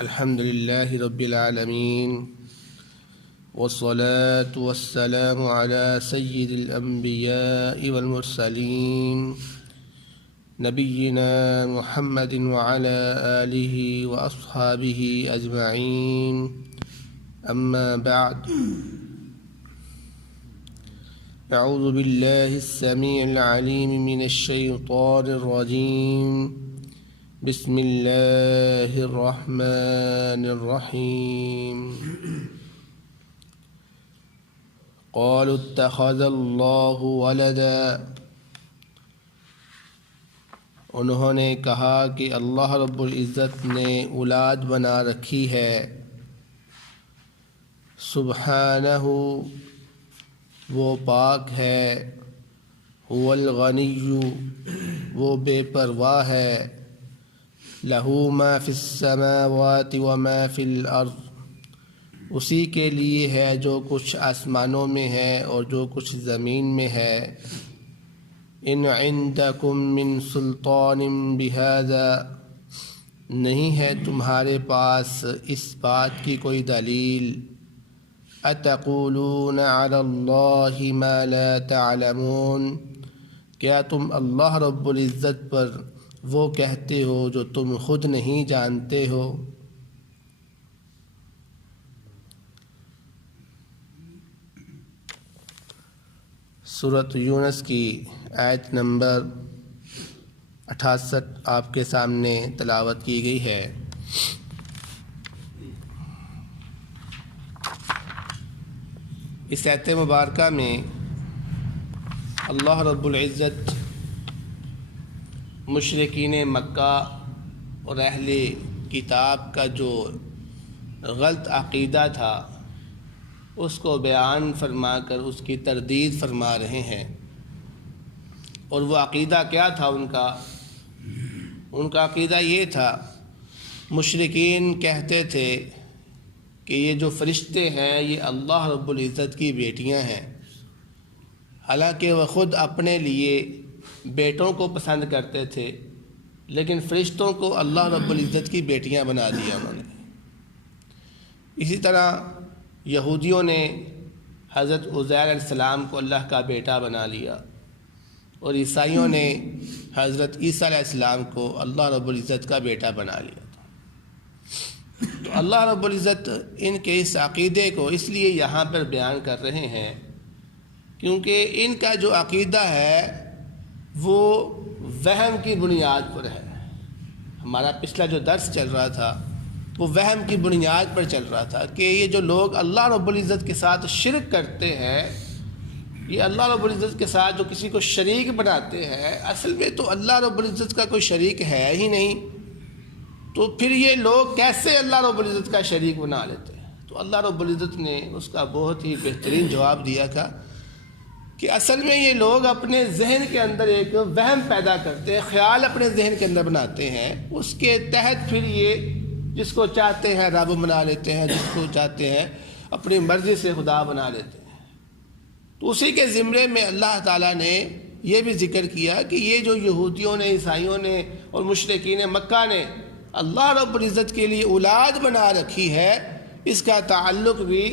الحمد لله رب العالمين والصلاة والسلام على سيد الأنبياء والمرسلين نبينا محمد وعلى آله وأصحابه أجمعين أما بعد أعوذ بالله السميع العليم من الشيطان الرجيم بسم اللہ الرحمن الرحیم قالوا اتخذ اللہ ولدا، انہوں نے کہا کہ اللہ رب العزت نے اولاد بنا رکھی ہے۔ سبحانہ، وہ پاک ہے، هو الغنی، وہ بے پرواہ ہے، لہو ما فی السماوات وما فی الارض، اسی کے لیے ہے جو کچھ آسمانوں میں ہے اور جو کچھ زمین میں ہے۔ ان عندکم من سلطان بہذا، نہیں ہے تمہارے پاس اس بات کی کوئی دلیل۔ اتقولون علی اللہ ما لا تعلمون، کیا تم اللہ رب العزت پر وہ کہتے ہو جو تم خود نہیں جانتے ہو۔ سورۃ یونس کی آیت نمبر 68 آپ کے سامنے تلاوت کی گئی ہے۔ اس آیت مبارکہ میں اللہ رب العزت مشرکین مکہ اور اہل کتاب کا جو غلط عقیدہ تھا اس کو بیان فرما کر اس کی تردید فرما رہے ہیں۔ اور وہ عقیدہ کیا تھا ان کا عقیدہ یہ تھا، مشرکین کہتے تھے کہ یہ جو فرشتے ہیں یہ اللہ رب العزت کی بیٹیاں ہیں، حالانکہ وہ خود اپنے لیے بیٹوں کو پسند کرتے تھے، لیکن فرشتوں کو اللہ رب العزت کی بیٹیاں بنا دیا انہوں نے۔ اسی طرح یہودیوں نے حضرت عزیر علیہ السلام کو اللہ کا بیٹا بنا لیا، اور عیسائیوں نے حضرت عیسیٰ علیہ السلام کو اللہ رب العزت کا بیٹا بنا لیا تھا۔ تو اللہ رب العزت ان کے اس عقیدے کو اس لیے یہاں پر بیان کر رہے ہیں کیونکہ ان کا جو عقیدہ ہے وہ وہم کی بنیاد پر ہے۔ ہمارا پچھلا جو درس چل رہا تھا وہ وہم کی بنیاد پر چل رہا تھا کہ یہ جو لوگ اللہ رب العزت کے ساتھ شرک کرتے ہیں، یہ اللہ رب العزت کے ساتھ جو کسی کو شریک بناتے ہیں، اصل میں تو اللہ رب العزت کا کوئی شریک ہے ہی نہیں، تو پھر یہ لوگ کیسے اللہ رب العزت کا شریک بنا لیتے ہیں؟ تو اللہ رب العزت نے اس کا بہت ہی بہترین جواب دیا تھا کہ اصل میں یہ لوگ اپنے ذہن کے اندر ایک وہم پیدا کرتے ہیں، خیال اپنے ذہن کے اندر بناتے ہیں، اس کے تحت پھر یہ جس کو چاہتے ہیں رب بنا لیتے ہیں، جس کو چاہتے ہیں اپنی مرضی سے خدا بنا لیتے ہیں۔ تو اسی کے زمرے میں اللہ تعالیٰ نے یہ بھی ذکر کیا کہ یہ جو یہودیوں نے، عیسائیوں نے اور مشرکین مکہ نے اللہ رب العزت کے لیے اولاد بنا رکھی ہے، اس کا تعلق بھی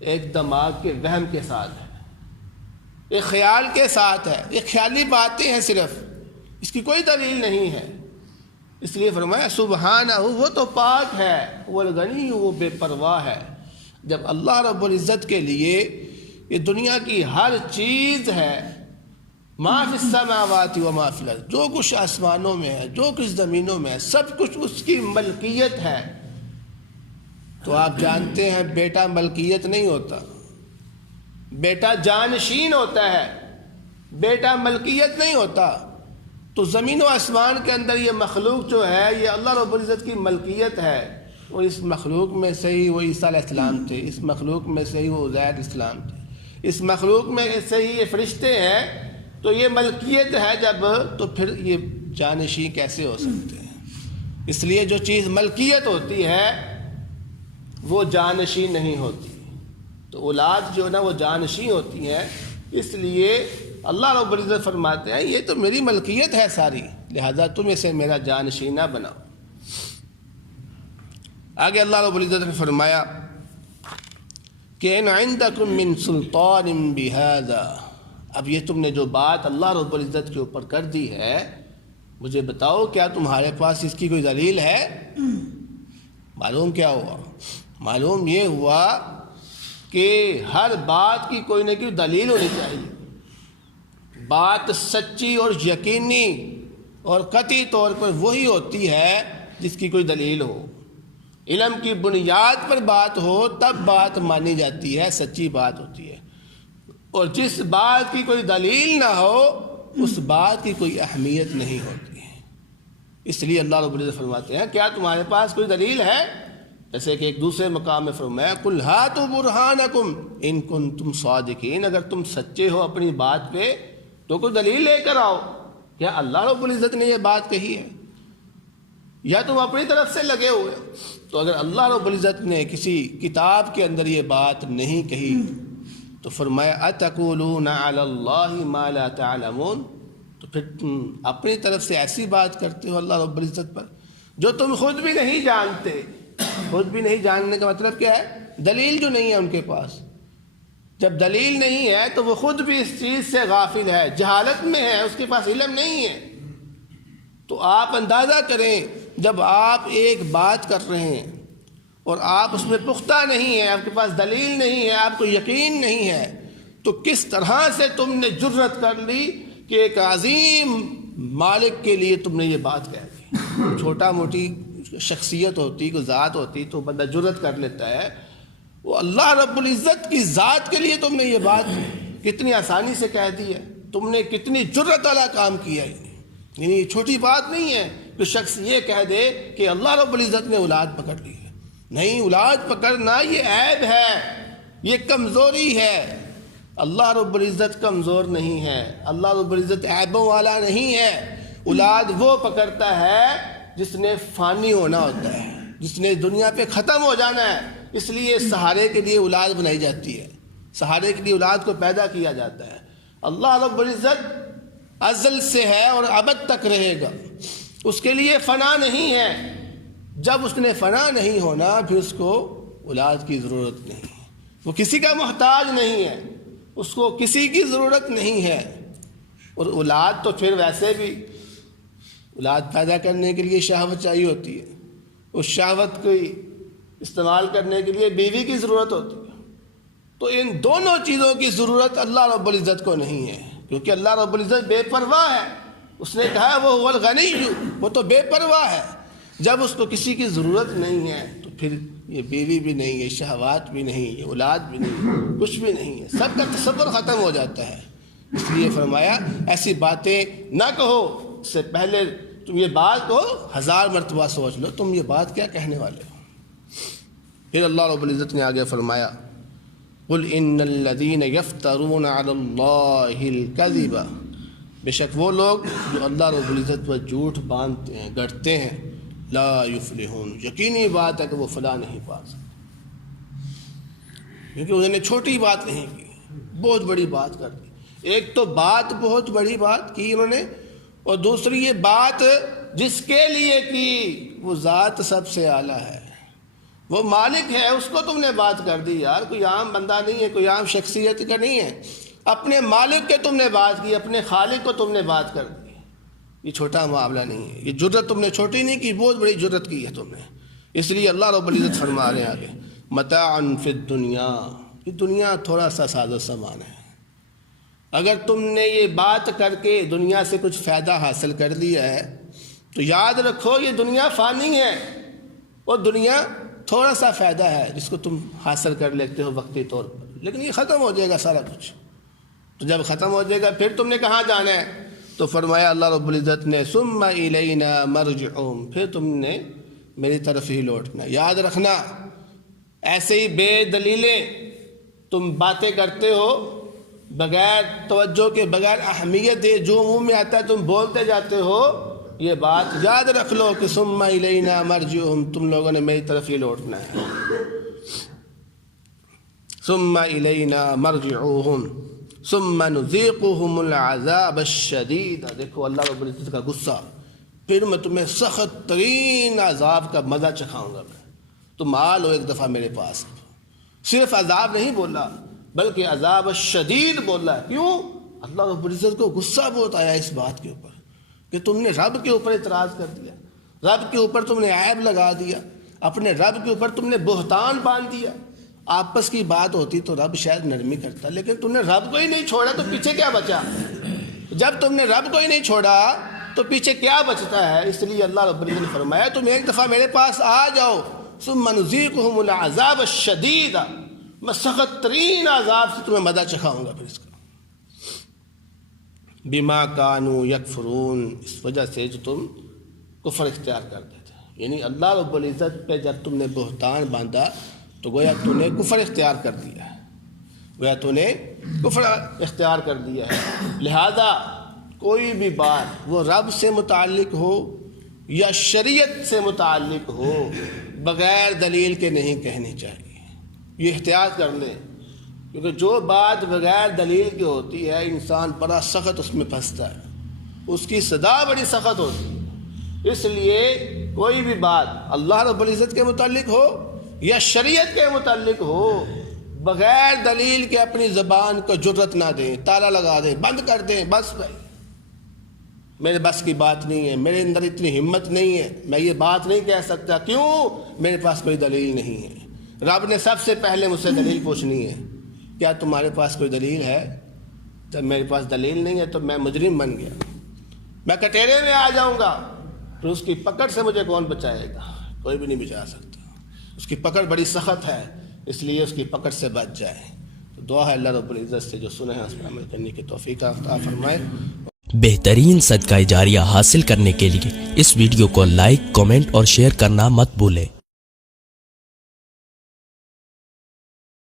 ایک دماغ کے وہم کے ساتھ ہے، ایک خیال کے ساتھ ہے، یہ خیالی باتیں ہیں، صرف اس کی کوئی دلیل نہیں ہے۔ اس لیے فرمایا سبحانہ، وہ تو پاک ہے، وہ الغنی، وہ بے پرواہ ہے۔ جب اللہ رب العزت کے لیے یہ دنیا کی ہر چیز ہے، ما فی السماوات و ما فی الارض، جو کچھ آسمانوں میں ہے، جو کچھ زمینوں میں ہے، سب کچھ اس کی ملکیت ہے۔ تو آپ جانتے ہیں بیٹا ملکیت نہیں ہوتا، بیٹا جانشین ہوتا ہے، بیٹا ملکیت نہیں ہوتا۔ تو زمین و آسمان کے اندر یہ مخلوق جو ہے یہ اللہ رب العزت کی ملکیت ہے، اور اس مخلوق میں سے ہی وہ عیسیٰ علیہ السلام تھے، اس مخلوق میں سے ہی وہ عزیر علیہ السلام تھے، اس مخلوق میں سے ہی یہ فرشتے ہیں۔ تو یہ ملکیت ہے جب، تو پھر یہ جانشین کیسے ہو سکتے ہیں؟ اس لیے جو چیز ملکیت ہوتی ہے وہ جانشین نہیں ہوتی۔ تو اولاد جو ہے نا وہ جانشین ہوتی ہیں، اس لیے اللہ رب العزت فرماتے ہیں یہ تو میری ملکیت ہے ساری، لہذا تم اسے میرا جانشین نہ بناؤ۔ آگے اللہ رب العزت نے فرمایا کہ ان عندکم من سلطان بہذا، اب یہ تم نے جو بات اللہ رب العزت کے اوپر کر دی ہے، مجھے بتاؤ کیا تمہارے پاس اس کی کوئی دلیل ہے؟ معلوم کیا ہوا؟ معلوم یہ ہوا کہ ہر بات کی کوئی نہ کوئی دلیل ہونی چاہیے۔ بات سچی اور یقینی اور قطعی طور پر وہی ہوتی ہے جس کی کوئی دلیل ہو۔ علم کی بنیاد پر بات ہو تب بات مانی جاتی ہے، سچی بات ہوتی ہے، اور جس بات کی کوئی دلیل نہ ہو اس بات کی کوئی اہمیت نہیں ہوتی۔ اس لیے اللہ رب العزت فرماتے ہیں کیا تمہارے پاس کوئی دلیل ہے؟ جیسے کہ ایک دوسرے مقام میں فرمایا قُلْ هَاتُوا بُرْهَانَكُمْ إِن كُنتُمْ صَادِقِينَ، اگر تم سچے ہو اپنی بات پہ تو کوئی دلیل لے کر آؤ۔ کیا اللہ رب العزت نے یہ بات کہی ہے یا تم اپنی طرف سے لگے ہوئے؟ تو اگر اللہ رب العزت نے کسی کتاب کے اندر یہ بات نہیں کہی تو فرمایا أَتَقُولُونَ عَلَى اللَّهِ مَا لَا تَعْلَمُونَ، تو پھر تم اپنی طرف سے ایسی بات کرتے ہو اللہ رب العزت پر جو تم خود بھی نہیں جانتے۔ خود بھی نہیں جاننے کا مطلب کیا ہے؟ دلیل جو نہیں ہے ان کے پاس۔ جب دلیل نہیں ہے تو وہ خود بھی اس چیز سے غافل ہے، جہالت میں ہے، اس کے پاس علم نہیں ہے۔ تو آپ اندازہ کریں جب آپ ایک بات کر رہے ہیں اور آپ اس میں پختہ نہیں ہیں، آپ کے پاس دلیل نہیں ہے، آپ کو یقین نہیں ہے، تو کس طرح سے تم نے جرت کر لی کہ ایک عظیم مالک کے لیے تم نے یہ بات کہہ دی۔ چھوٹا موٹی شخصیت ہوتی، کوئی ذات ہوتی تو بندہ جرت کر لیتا ہے، وہ اللہ رب العزت کی ذات کے لیے تم نے یہ بات کتنی آسانی سے کہہ دی ہے، تم نے کتنی جرت والا کام کیا ہے۔ یعنی یہ چھوٹی بات نہیں ہے کہ شخص یہ کہہ دے کہ اللہ رب العزت نے اولاد پکڑ لی ہے۔ نہیں، اولاد پکڑنا یہ عیب ہے، یہ کمزوری ہے۔ اللہ رب العزت کمزور نہیں ہے، اللہ رب العزت عیبوں والا نہیں ہے۔ اولاد وہ پکڑتا ہے جس نے فانی ہونا ہوتا ہے، جس نے دنیا پہ ختم ہو جانا ہے، اس لیے سہارے کے لیے اولاد بنائی جاتی ہے، سہارے کے لیے اولاد کو پیدا کیا جاتا ہے۔ اللہ رب العزت ازل سے ہے اور ابد تک رہے گا، اس کے لیے فنا نہیں ہے۔ جب اس نے فنا نہیں ہونا پھر اس کو اولاد کی ضرورت نہیں ہے، وہ کسی کا محتاج نہیں ہے، اس کو کسی کی ضرورت نہیں ہے۔ اور اولاد تو پھر ویسے بھی اولاد پیدا کرنے کے لیے شہوت چاہیے ہوتی ہے، اس شہوت کو استعمال کرنے کے لیے بیوی کی ضرورت ہوتی ہے۔ تو ان دونوں چیزوں کی ضرورت اللہ رب العزت کو نہیں ہے، کیونکہ اللہ رب العزت بے پرواہ ہے۔ اس نے کہا وہ هو الغنی، وہ تو بے پرواہ ہے۔ جب اس کو کسی کی ضرورت نہیں ہے تو پھر یہ بیوی بھی نہیں ہے، شہوات بھی نہیں، یہ اولاد بھی نہیں، کچھ بھی نہیں ہے، سب کا تصور ختم ہو جاتا ہے۔ اس لیے فرمایا ایسی باتیں نہ کہو، اس سے پہلے تم یہ بات کو 1000 مرتبہ سوچ لو تم یہ بات کیا کہنے والے ہو۔ پھر اللہ رب العزت نے آگے فرمایا قُلْ إِنَّ الَّذِينَ يَفْتَرُونَ عَلَى اللَّهِ الْكَذِبَ، بے شک وہ لوگ جو اللہ رب العزت پر جھوٹ باندھتے ہیں، گڑھتے ہیں، لا یفلحون، یقینی بات ہے کہ وہ فلاح نہیں پا سکتے، کیونکہ انہوں نے چھوٹی بات نہیں کی، بہت بڑی بات کر دی۔ ایک تو بات بہت بڑی بات کی انہوں نے، اور دوسری یہ بات جس کے لیے کی وہ ذات سب سے اعلیٰ ہے، وہ مالک ہے، اس کو تم نے بات کر دی۔ یار کوئی عام بندہ نہیں ہے، کوئی عام شخصیت کا نہیں ہے، اپنے مالک کے تم نے بات کی، اپنے خالق کو تم نے بات کر دی۔ یہ چھوٹا معاملہ نہیں ہے، یہ جرت تم نے چھوٹی نہیں کی، بہت بڑی جرت کی ہے تم نے۔ اس لیے اللہ رب العزت فرما رہے ہیں آگے متاع فی الدنیا، یہ دنیا تھوڑا سا ساز و سامان ہے۔ اگر تم نے یہ بات کر کے دنیا سے کچھ فائدہ حاصل کر لیا ہے تو یاد رکھو یہ دنیا فانی ہے، اور دنیا تھوڑا سا فائدہ ہے جس کو تم حاصل کر لیتے ہو وقتی طور پر، لیکن یہ ختم ہو جائے گا سارا کچھ۔ تو جب ختم ہو جائے گا پھر تم نے کہاں جانا ہے؟ تو فرمایا اللہ رب العزت نے ثم الینا مرجعہم، پھر تم نے میری طرف ہی لوٹنا۔ یاد رکھنا ایسے ہی بے دلیلیں تم باتیں کرتے ہو، بغیر توجہ کے، بغیر اہمیت دے، جو منہ میں آتا ہے تم بولتے جاتے ہو، یہ بات یاد رکھ لو کہ ثم الینا مرجعہم، تم لوگوں نے میری طرف ہی لوٹنا ہے۔ ثم الینا مرجعہم ثم نذیقہم العذاب الشدید، دیکھو اللہ رب العزت کا غصہ، پھر میں تمہیں سخت ترین عذاب کا مزہ چکھاؤں گا۔ تم آ لو ایک دفعہ میرے پاس. صرف عذاب نہیں بولا بلکہ عذاب شدید بولا. کیوں؟ اللہ رب العزت کو غصہ بہت آیا اس بات کے اوپر کہ تم نے رب کے اوپر اعتراض کر دیا، رب کے اوپر تم نے عیب لگا دیا، اپنے رب کے اوپر تم نے بہتان باندھ دیا. آپس کی بات ہوتی تو رب شاید نرمی کرتا، لیکن تم نے رب کو ہی نہیں چھوڑا تو پیچھے کیا بچا؟ جب تم نے رب کو ہی نہیں چھوڑا تو پیچھے کیا بچتا ہے؟ اس لیے اللہ رب العزت نے فرمایا تم ایک دفعہ میرے پاس آ جاؤ، ثم نذیقہم العذاب الشدید، میں سخت ترین عذاب سے تمہیں مزہ چکھاؤں گا. پھر اس کا بما کانوا یکفرون، اس وجہ سے جو تم کفر اختیار کرتے تھے. یعنی اللہ رب العزت پہ جب تم نے بہتان باندھا تو گویا تو نے کفر اختیار کر دیا ہے، گویا تو نے کفر اختیار کر دیا ہے. لہذا کوئی بھی بات وہ رب سے متعلق ہو یا شریعت سے متعلق ہو بغیر دلیل کے نہیں کہنی چاہیے. یہ احتیاط کر لیں، کیونکہ جو بات بغیر دلیل کی ہوتی ہے انسان بڑا سخت اس میں پھنستا ہے، اس کی صدا بڑی سخت ہوتی ہے. اس لیے کوئی بھی بات اللہ رب العزت کے متعلق ہو یا شریعت کے متعلق ہو بغیر دلیل کے اپنی زبان کو جرت نہ دیں، تالا لگا دیں، بند کر دیں. بس بھائی میرے بس کی بات نہیں ہے، میرے اندر اتنی ہمت نہیں ہے، میں یہ بات نہیں کہہ سکتا. کیوں؟ میرے پاس کوئی دلیل نہیں ہے. رب نے سب سے پہلے مجھ سے دلیل پوچھنی ہے، کیا تمہارے پاس کوئی دلیل ہے؟ جب میرے پاس دلیل نہیں ہے تو میں مجرم بن گیا، میں کٹہرے میں آ جاؤں گا. پھر اس کی پکڑ سے مجھے کون بچائے گا؟ کوئی بھی نہیں بچا سکتا. اس کی پکڑ بڑی سخت ہے، اس لیے اس کی پکڑ سے بچ جائے. تو دعا ہے اللہ رب العزت سے جو سنے ہیں اس پر عمل کرنے کی توفیق عطا فرمائے. بہترین صدقہ جاریہ حاصل کرنے کے لیے اس ویڈیو کو لائک، کمنٹ اور شیئر کرنا مت بھولیں.